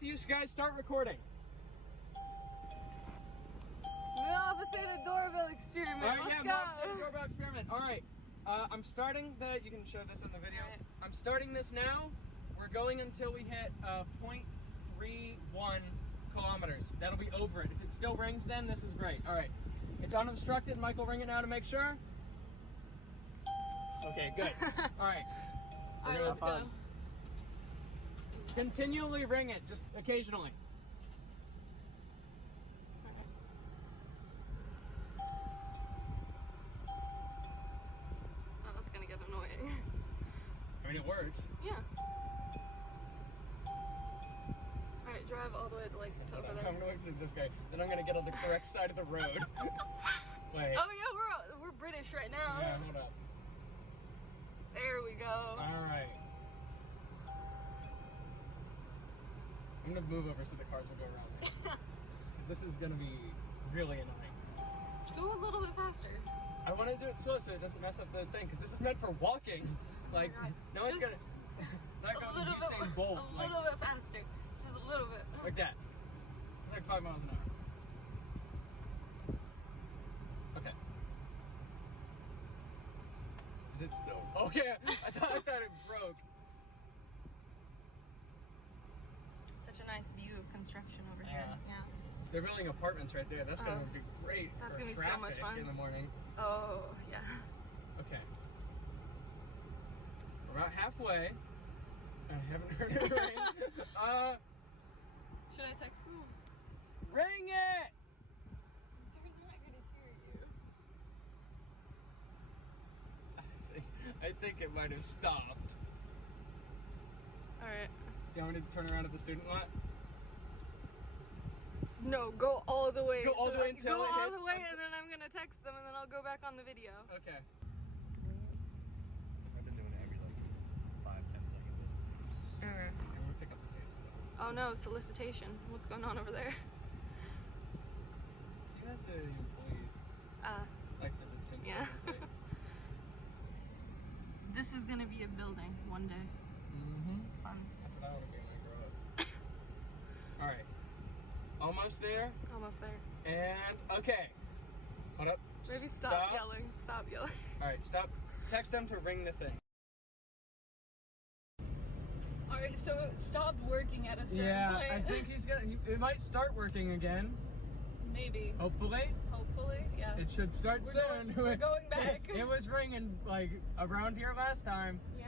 of you guys start recording. The Theta doorbell experiment. All right, Let's yeah, go. doorbell experiment. All right, I'm starting the. You can show this in the video. Right. I'm starting this now. We're going until we hit 0.31 kilometers. That'll be over it. If it still rings, then this is great. All right, it's unobstructed. Michael, ring it now to make sure. Okay, good. All right. All right, let's go. Continually ring it, just occasionally. Oh, that's gonna get annoying. I mean, it works. Yeah. All right, drive all the way to like to over there. I'm gonna wait for this guy. Then I'm gonna get on the correct side of the road. Wait. Oh yeah, we're British right now. Yeah, hold up. There we go. All right. I'm gonna move over so the cars will go around me. Because this is gonna be really annoying. Go a little bit faster. I want to do it slow so it doesn't mess up the thing. Because this is meant for walking. Like, no one's Just gonna. Not going Usain Bolt. A little bit faster. Just a little bit. Like that. It's like 5 miles an hour. Okay. Is it still? Okay, I thought it broke. Such a nice view of construction over here. Yeah. They're building apartments right there. That's gonna be great. That's for gonna be so much traffic fun in the morning. Oh yeah. Okay. We're about halfway. I haven't heard it ring. Should I text them? Ring it! They're not gonna hear you. I think it might have stopped. All right. You want me to turn around at the student lot? No, go all the way. Go all the way until go it all hits. the way, and then I'm gonna text them, and then I'll go back on the video. Okay. I've been doing it every like 5-10 seconds. Alright. I'm gonna pick up the case. Oh no, solicitation. What's going on over there? You guys are the employees. Like for the things. Yeah. This is gonna be a building one day. Mm-hmm. Fun. That's what I want to be when I grow up. Alright. Almost there. Almost there. And okay. Hold up. Maybe stop yelling. Stop yelling. Alright, stop. Text them to ring the thing. Alright, so it stopped working at a certain point. I think it might start working again. Maybe. Hopefully. Hopefully, yeah. It should start soon. We're going back. It was ringing like around here last time. Yeah.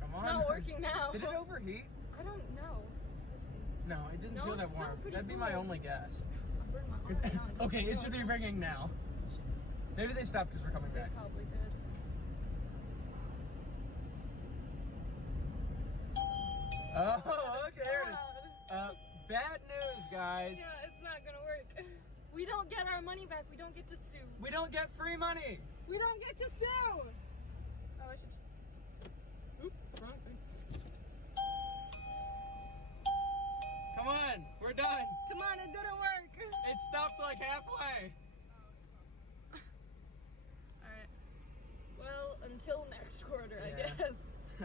Come on. It's not working now. Did it overheat? I don't know. Let's see. No, it didn't No, feel that it's still warm. pretty That'd be cool. my only guess. I'll burn my arm down. Okay, it should be ringing now. Maybe they stopped because we're coming back. Probably did. Oh, okay, there it is. God. Bad news, guys. Yeah, it's not gonna work. We don't get our money back. We don't get to sue. We don't get free money. We don't get to sue. Oh, I should. Oops, wrong thing. Come on, we're done. Come on, it didn't work. It stopped like halfway. All right. Well, until next quarter, I guess.